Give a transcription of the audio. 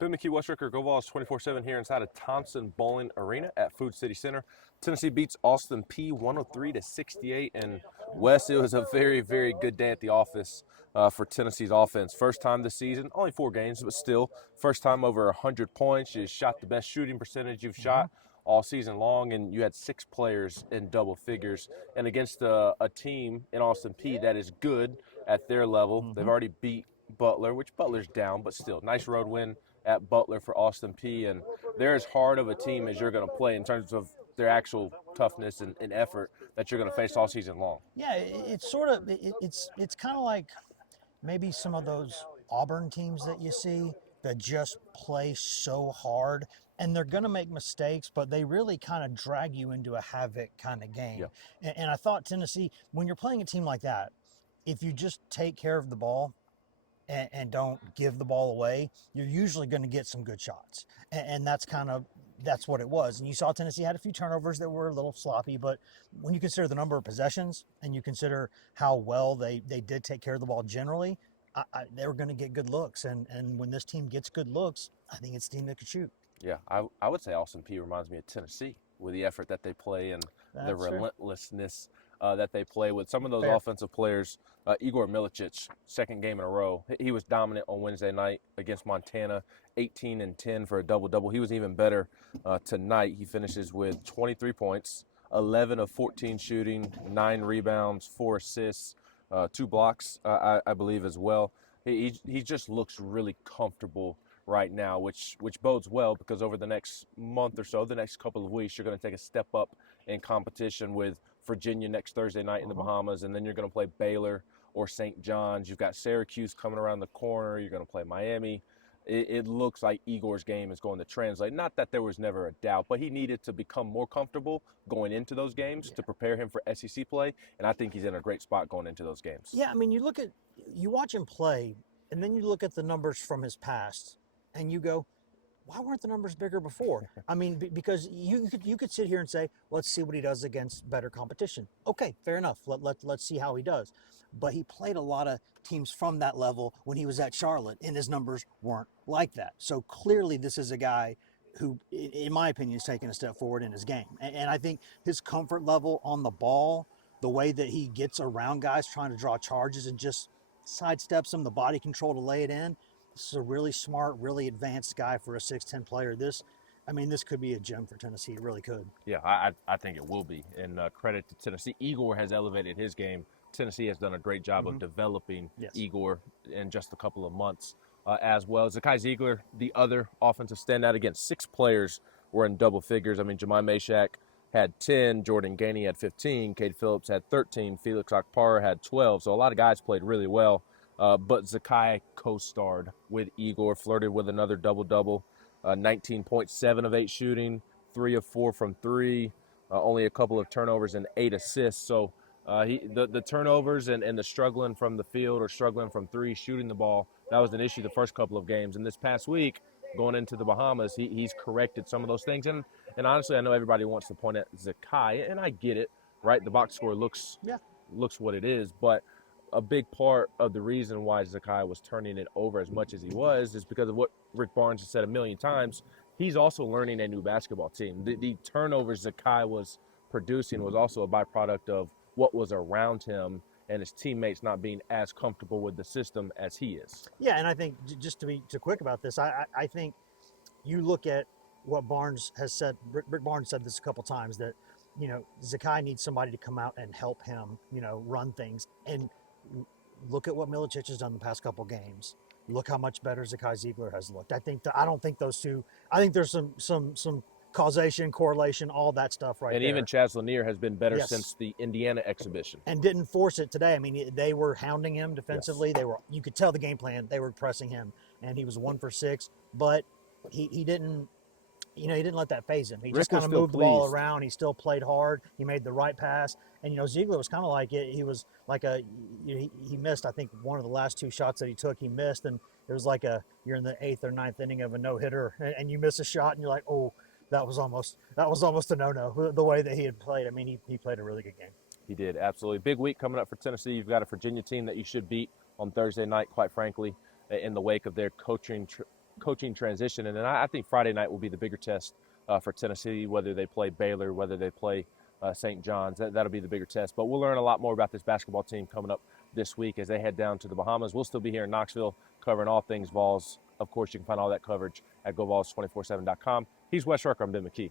Ben McKee, Westricker, Go Vols 24/7 here inside of Thompson Bowling Arena at Food City Center. Tennessee beats Austin Peay 103-68. And Wes, it was a very, very good day at the office for Tennessee's offense. First time this season, only 4 games, but still, first time over 100 points. You shot the best shooting percentage you've shot all season long, and you had 6 players in double figures. And against a team in Austin Peay that is good at their level, they've already beat Butler, which Butler's down, but still, nice road win at Butler for Austin Peay. And they're as hard of a team as you're going to play in terms of their actual toughness and effort that you're going to face all season long. Yeah, it's sort of it's kind of like maybe some of those Auburn teams that you see that just play so hard, and they're going to make mistakes, but they really kind of drag you into a havoc kind of game. Yeah. And I thought Tennessee, when you're playing a team like that, if you just take care of the ball and don't give the ball away, you're usually going to get some good shots. And that's what it was. And you saw Tennessee had a few turnovers that were a little sloppy, but when you consider the number of possessions and you consider how well they did take care of the ball generally, they were going to get good looks. And when this team gets good looks, I think it's a team that could shoot. Yeah, I would say Austin Peay reminds me of Tennessee with the effort that they play and the relentlessness that they play with. Some of those offensive players, Igor Milicic, second game in a row. He was dominant on Wednesday night against Montana, 18 and 10 for a double-double. He was even better tonight. He finishes with 23 points, 11 of 14 shooting, 9 rebounds, 4 assists, 2 blocks, I believe, as well. He just looks really comfortable right now, which bodes well because over the next month or so, the next couple of weeks, you're going to take a step up in competition with Virginia next Thursday night in the Bahamas, and then you're going to play Baylor or St. John's. You've got Syracuse coming around the corner. You're going to play Miami. It looks like Igor's game is going to translate. Not that there was never a doubt, but he needed to become more comfortable going into those games to prepare him for SEC play, and I think he's in a great spot going into those games. Yeah, I mean, you watch him play, and then you look at the numbers from his past, and you go, why weren't the numbers bigger before? I mean, because you could sit here and say, let's see what he does against better competition. Okay, fair enough. Let's see how he does. But he played a lot of teams from that level when he was at Charlotte, and his numbers weren't like that. So clearly this is a guy who, in my opinion, is taking a step forward in his game. And I think his comfort level on the ball, the way that he gets around guys trying to draw charges and just sidesteps them, the body control to lay it in, this is a really smart, really advanced guy for a 6'10" player. This could be a gem for Tennessee. It really could. Yeah, I think it will be. And credit to Tennessee. Igor has elevated his game. Tennessee has done a great job of developing Igor in just a couple of months as well. Zakai Ziegler, the other offensive standout, again, 6 players were in double figures. I mean, Jemai Meshack had 10, Jordan Gainey had 15, Cade Phillips had 13, Felix Akpar had 12. So a lot of guys played really well. But Zakai co-starred with Igor, flirted with another double-double, 19.7 of 8 shooting, 3 of 4 from 3, only a couple of turnovers and 8 assists. So the turnovers and the struggling from the field or struggling from 3, shooting the ball, that was an issue the first couple of games. And this past week, going into the Bahamas, he's corrected some of those things. And honestly, I know everybody wants to point at Zakai, and I get it, right? The box score looks what it is, but a big part of the reason why Zakai was turning it over as much as he was is because of what Rick Barnes has said a million times. He's also learning a new basketball team. The turnovers Zakai was producing was also a byproduct of what was around him and his teammates not being as comfortable with the system as he is. Yeah, and I think just to be too quick about this, I think you look at what Barnes has said. Rick Barnes said this a couple times that, Zakai needs somebody to come out and help him, run things. And look at what Milicic has done the past couple games. Look how much better Zakai Ziegler has looked. I don't think those two. I think there's some causation, correlation, all that stuff right there. And even Chaz Lanier has been better since the Indiana exhibition. And didn't force it today. I mean, they were hounding him defensively. You could tell the game plan. They were pressing him, and he was 1 for 6. But he didn't. He didn't let that phase him. He just kind of moved the ball around. He still played hard. He made the right pass. And, Ziegler was kind of like it. He was like he missed, I think, one of the last 2 shots that he took, he missed. And it was like you're in the 8th or 9th inning of a no-hitter, and you miss a shot, and you're like, oh, that was almost a no-no, the way that he had played. I mean, he played a really good game. He did, absolutely. Big week coming up for Tennessee. You've got a Virginia team that you should beat on Thursday night, quite frankly, in the wake of their coaching coaching transition. And then I think Friday night will be the bigger test for Tennessee, whether they play Baylor, whether they play St. John's. That'll be the bigger test. But we'll learn a lot more about this basketball team coming up this week as they head down to the Bahamas. We'll still be here in Knoxville covering all things Vols. Of course, you can find all that coverage at GoVols247.com. He's Wes Rucker. I'm Ben McKee.